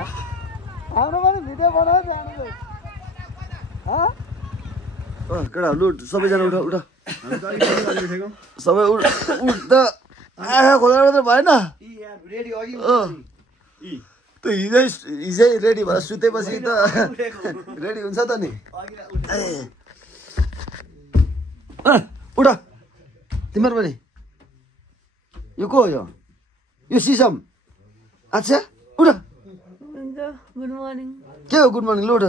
हाम्रो पनि भिडियो बनायो जानु केटा लुट सबैजना उठ उठ सबै उठ्दा आँखा खोलेर त भएन त्यो हिजै रेडी भएर सुतेपछि त रेडी हुन्छ त नि उठ तिमीहरू पनि यो को हो यो सिसम अच्छा उठ गुड मर्निङ के हो गुड मर्निङ ल उठ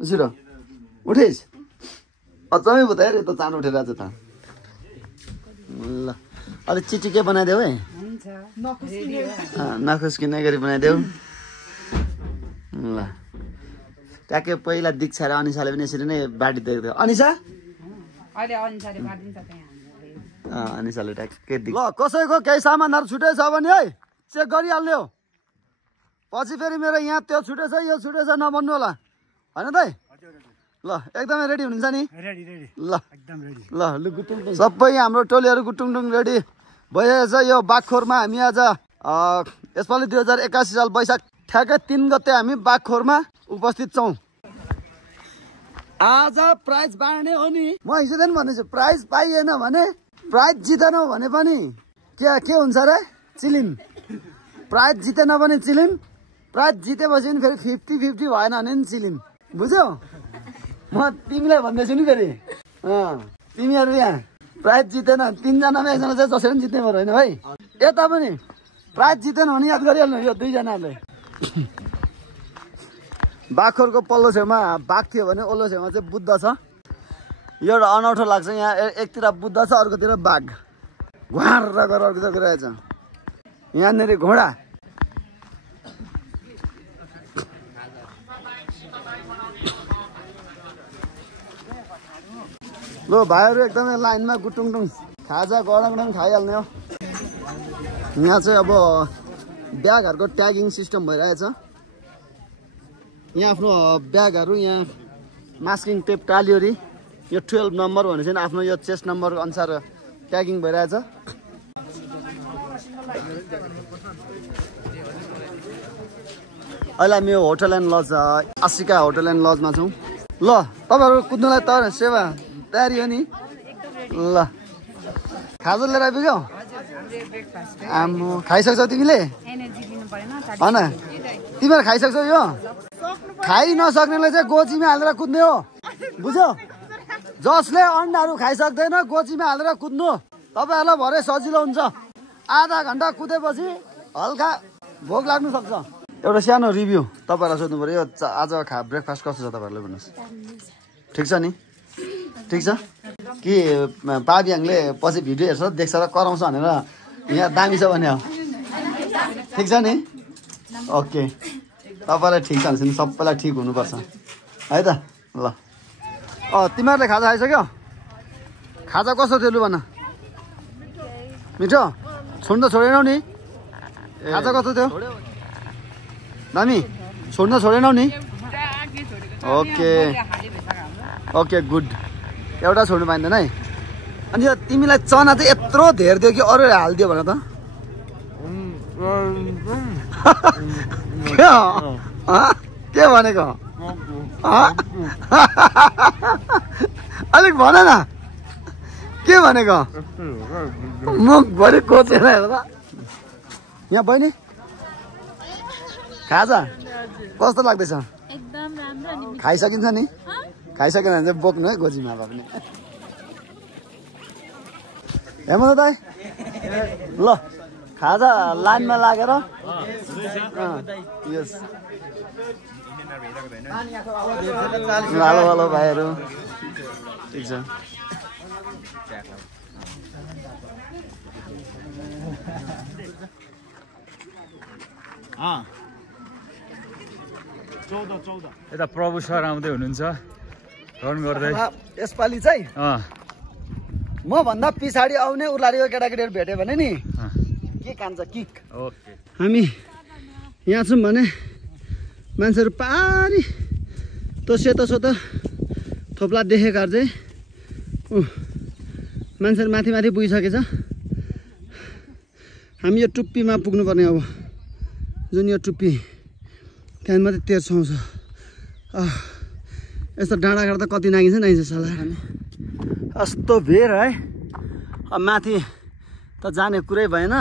उठेको उठेस अचम्मै भयो त यार यता चाँडो उठेर आज त ल अलिक चिठी के बनाइदेऊ है नखुस्किने गरी बनाइदेऊ ल ट्याक्कै पहिला दीक्षा र अनिसाले पनि यसरी नै बाटी दिएको थियो अनिसा अनिसाले ट्याक्कै ल कसैको केही सामानहरू छुटेछ भने है चेक गरिहाल्ने हो पछि फेरि मेरो यहाँ त्यो छुटेछ यो छुटेछ नभन्नु होला होइन त ल एकदमै रेडी हुनुहुन्छ नि ल ल लु गुटुङ सबै हाम्रो टोलीहरू गुटुङटुङ रेडी भइरहेछ यो बागखोरमा हामी आज यसपालि 2081 साल वैशाख ठ्याक्कै 3 गते हामी बागखोरमा उपस्थित छौँ आज प्राइज बाँड्ने हो नि म हिजोदेखि भन्दैछु प्राइज पाइएन भने प्राइज जितेनौ भने पनि के हुन्छ र चिलिम प्राइज जितेन भने चिलिम प्राइज जितेपछि पनि फेरि 50-50 भएन भने नि चिलिम बुझ्यौ म तिमीलाई भन्दैछु नि फेरि तिमीहरू यहाँ प्राइज जितेन 3 जनामा एकजना चाहिँ जसरी पनि जित्ने भयो होइन भाइ यता पनि प्राइज जितेन भने याद गरिहाल्नु यो 2 जनाले बाखरको पल्लो छेउमा बाघ थियो भने ओल्लो छेउमा चाहिँ बुद्ध छ यो एउटा अनौठो लाग्छ यहाँ एकतिर बुद्ध छ अर्कोतिर बाघ घुवार गरेर अर्कोतिर गइरहेछ यहाँनिर घोडा लो भाइहरू एकदमै लाइनमा गुटुङटुङ खाजा गडङडङ खाइहाल्ने हो यहाँ चाहिँ अब ब्यागहरूको ट्यागिङ सिस्टम भइरहेछ यहाँ आफ्नो ब्यागहरू यहाँ मास्किङ टेप टालियोरी यो 12 नम्बर भने चाहिँ आफ्नो यो चेस्ट नम्बर अनुसार ट्यागिङ भइरहेछ अहिले हामी यो hotel and lodge Ashika hotel and लजमा छौँ ल तपाईँहरू कुद्नुलाई तयार सेवा तयारी हो नि ल खाजा लिएर आइपुग्यौ आम्मो खाइसक्छौ तिमीले होइन तिमीहरू खाइसक्छौ यो खाइ नसक्नेले चाहिँ गोजीमा हालेर कुद्ने हो बुझ्यौ जसले अन्डाहरू खाइसक्दैन गोजीमा हालेर कुद्नु तपाईँहरूलाई भरे सजिलो हुन्छ आधा घन्टा कुदेपछि हल्का भोक लाग्नु सक्छ एउटा सानो रिभ्यू तपाईँहरूलाई सोध्नु पऱ्यो यो आज ब्रेकफास्ट कस्तो छ तपाईँहरूले भन्नुहोस् ठिक छ नि ठिक छ कि पाबियाङले पछि भिडियो हेर्छ देख्छ र कराउँछ भनेर यहाँ दामी छ भने हो ठिक छ नि ओके तपाईँलाई ठिक छ भने सबैलाई ठिक हुनुपर्छ है त ल तिमीहरूले खाजा खाइसक्यो खाजा कस्तो थियो लु भन मिठो छोड्न छोडेनौ नि खाजा कस्तो थियो दामी छोड्न छोडेनौ नि ओके ओके गुड एउटा छोड्नु पाइँदैन है अनि यो तिमीलाई चना चाहिँ यत्रो धेर दियो कि अरू हालिदियो भने त के भनेको अलिक भन न के भनेको मुखभरि कोचेर हेर्दा यहाँ बहिनी खाजा कस्तो लाग्दैछ खाइसकिन्छ नि खाइसकेन भने चाहिँ बोक्नु है गोजीमा भए पनि हेर्नु दाइ ल खाजा लाइनमा लागेर यस हेलो हेलो भाइहरू ठिक छ यता प्रभु सर आउँदै हुनुहुन्छ रन गर्दै यसपालि चाहिँ म भन्दा पछाडि आउने उलारीको केटाकेटीहरू भेट्यो भने नि के कान्छ किक ओके हामी यहाँ छौँ भने मान्छेहरू पारी त्यो सेतो सेतो थोप्ला देखेकाहरू चाहिँ मान्छेहरू माथि माथि पुगिसकेछ हामी यो टुप्पीमा पुग्नुपर्ने अब जुन यो टुप्पी त्यहाँ मात्रै 1300 छ। यस्तो डाँडा काट्दा कति नागिन्छ साला। यस्तो भिड है। अब माथि त जाने कुरै भएन,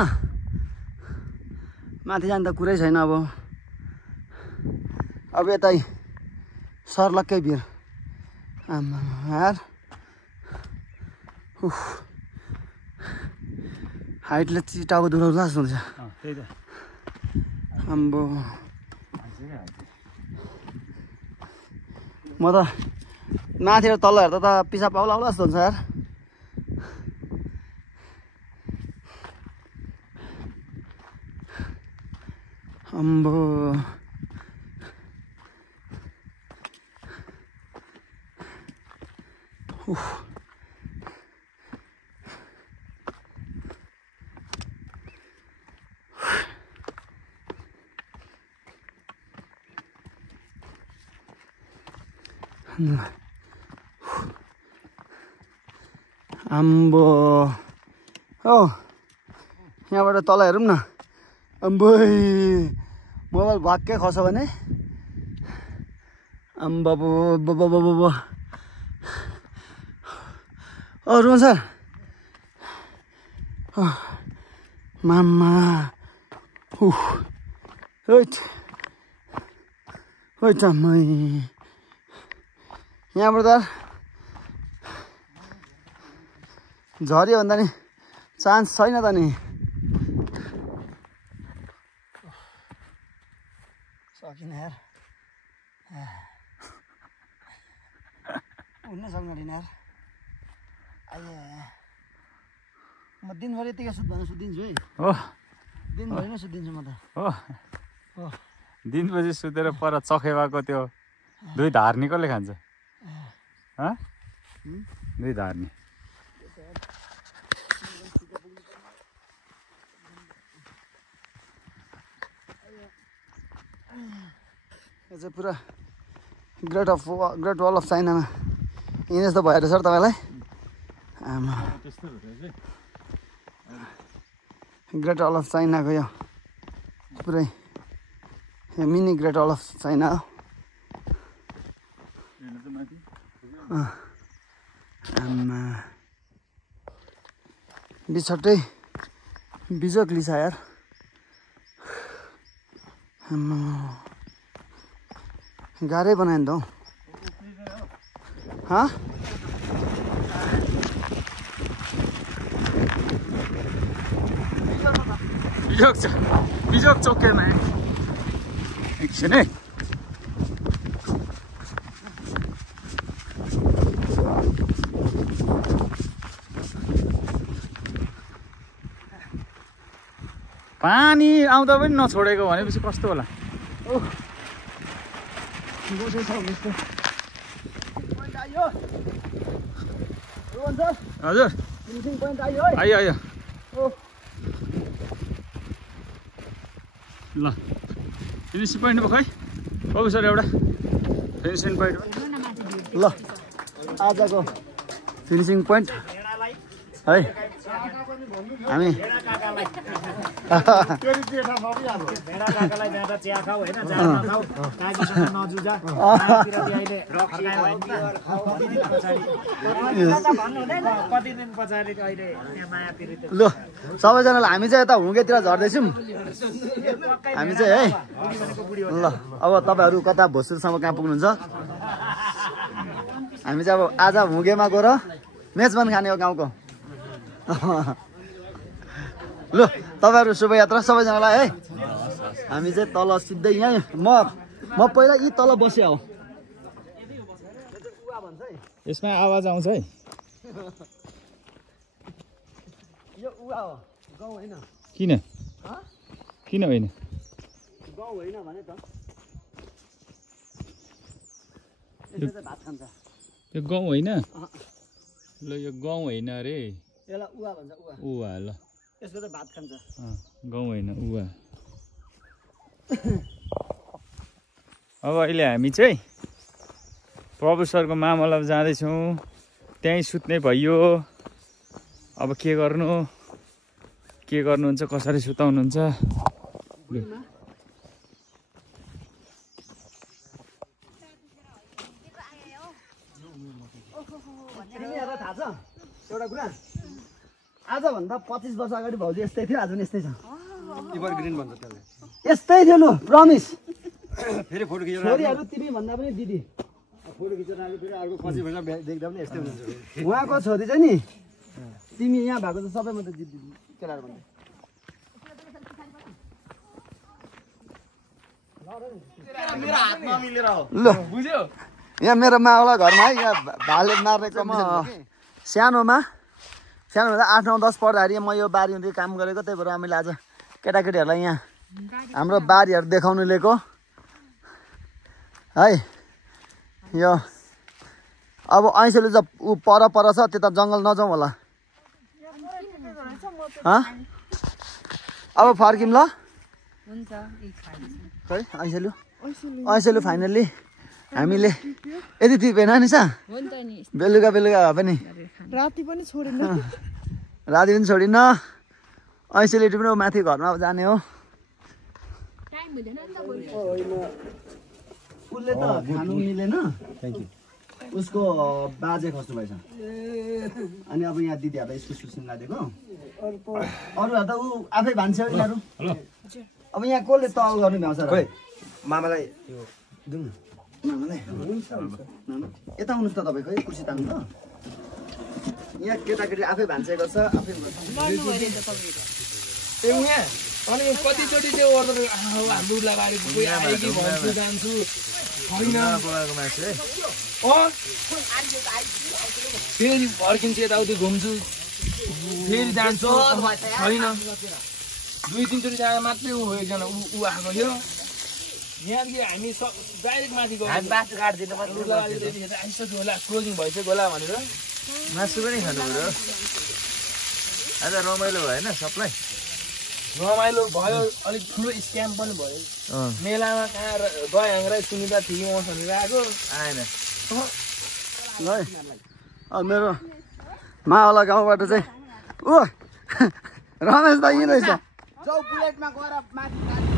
माथि जाने त कुरै छैन। अब यतै सर्लक्कै भिड। आमा यार हाइटले टाउको दुखाउँछ जस्तो हुन्छ। आम्बो म त माथि र तल हेर्दा त पिसाब आउला आउला जस्तो हुन्छ यार। आम्बो आम्बो हो यहाँबाट तल हेरौँ न। अम्बो मोबाइल भक्कै खस्यो भने अम्बाबो बबो रुन सर मामा चम्मै यहाँबाट त झऱ्यो भन्दा नि चान्स छैन त नि। सकिन यार, उड्नै सक्दैन यार। म दिनभरि यतिकै सुत्दिन्छु है। हो दिनभरि नै सुत्दिन्छु म त। हो दिनपछि सुतेर पर चखेवाको त्यो 2 धार्नी कसले खान्छ? 2 धार्नी यो चाहिँ पुरा ग्रेट वल अफ चाइनामा यिन जस्तो भएर सर तपाईँलाई। आमा ग्रेट वल अफ चाइनाको यो पुरै यो mini great wall of China हो। आमा बिछट्टै बिजोक लिसा यार। आमा गाह्रै बनायो नि त हौ। बिजोक चोकेमा एकछिन है। पानी आउँदा पनि नछोडेको भनेपछि कस्तो होला? हजुर आयो ल फिनिसिङ पोइन्ट भयो खै बाबु सर एउटा फिनिसिङ पोइन्ट ल आजको फिनिसिङ पोइन्ट है। हामी ल सबैजनालाई हामी चाहिँ यता हुँगेतिर झर्दैछौँ हामी चाहिँ है। ल अब तपाईँहरू कता भोसुरसम्म कहाँ पुग्नुहुन्छ? हामी चाहिँ अब आज हुँगेमा गएर मेजबान खाने हो गाउँको। ल तपाईँहरू शुभयात्रा सबैजनालाई है। हामी चाहिँ तल सिधै यहीँ म पहिला यी तल बसे हो। यसमा आवाज आउँछ है। यो उवा हो गाउँ होइन। किन होइन? गाउँ होइन भने त यसले चाहिँ भात खान्छ। यो गाउँ होइन? ल यो गाउँ होइन अरे, यसलाई उवा भन्छ। उवा ल यसले चाहिँ भात खान्छ। गाउँ होइन उवा। अब अहिले हामी चाहिँ प्रभु सरको मामला जाँदैछौँ। त्यहीँ सुत्ने भइयो। अब के गर्नुहुन्छ, कसरी सुताउनुहुन्छ? थाहा छ एउटा कुरा आजभन्दा 25 वर्ष अगाडि भाउजू यस्तै थियो आज पनि यस्तै छ एभर ग्रिन भन्छ त्यसले यस्तै थियो लु प्रमिस फेरि फोटो खिचेर छोरीहरू तिमी भन्दा पनि दिदी फोटो खिचेर आएको फेरि अर्को 25 वर्ष देख्दा पनि यस्तै हुन्छ उहाँको छोरी चाहिँ नि तिमी यहाँ भएको त सबैमा त दिदी केटाहरू भन्दा मेरो हातमा मिलेर हो ल बुझ्यो यहाँ मेरो मावला घरमा है यहाँ भाले मार्ने कम्पिटिसन सानोमा 8, 9, 10 पढ्दाखेरि म यो बारी हुँदै काम गरेको त्यही भएर हामीले आज केटाकेटीहरूलाई यहाँ हाम्रो बारीहरू देखाउनु लिएको है यो अब ऐसेले चाहिँ ऊ पर छ त्यता जङ्गल नजाउँ होला अब फर्किम ल खै ऐसेलु फाइनल्ली हामीले यति टिपेन नि सा बेलुका भए पनि राति पनि छोडिन ऐसेले टिप्न माथि घरमा अब जाने हो उसले त खानु मिलेन उसको बाजे खस्नु भएछ अनि अब यहाँ दिदीहरूलाई इस्कुस सुस्कुस लादिएको अरूहरू त ऊ आफै भान्छ यिनीहरू अब यहाँ कसले तल गर्नु भ्याउँछ र मामालाई जाउँ न मामालाई यता आउनुहोस् त तपाईँ खै कुर्सी तान्नु त यहाँ केटाकेटी आफै भान्से गर्छ आफै अनि कतिचोटि त्यो अर्डर हाम्रो लगाएर आएकी भन्छु जान्छु छैन फेरि फर्किन्छु यताउति घुम्छु फेरि जान्छु छैन 2-3 चोटि जाँदा मात्रै ऊ एकजना ऊ आएको थियो यहाँदेखि हामी डाइरेक्ट माथि गयो आइसक्यो होला क्लोजिङ भइसक्यो होला भनेर मासु पनि खानु पर्यो आज रमाइलो भएन सबलाई रमाइलो भयो अलिक ठुलो स्क्याम पनि भयो मेलामा कहाँ गएर सुनिदा थिएँ मसँग आएको आएन ल मेरो मावला गाउँबाट चाहिँ ओ रमेश दाइ रहेछ बुलेटमा गएर माथि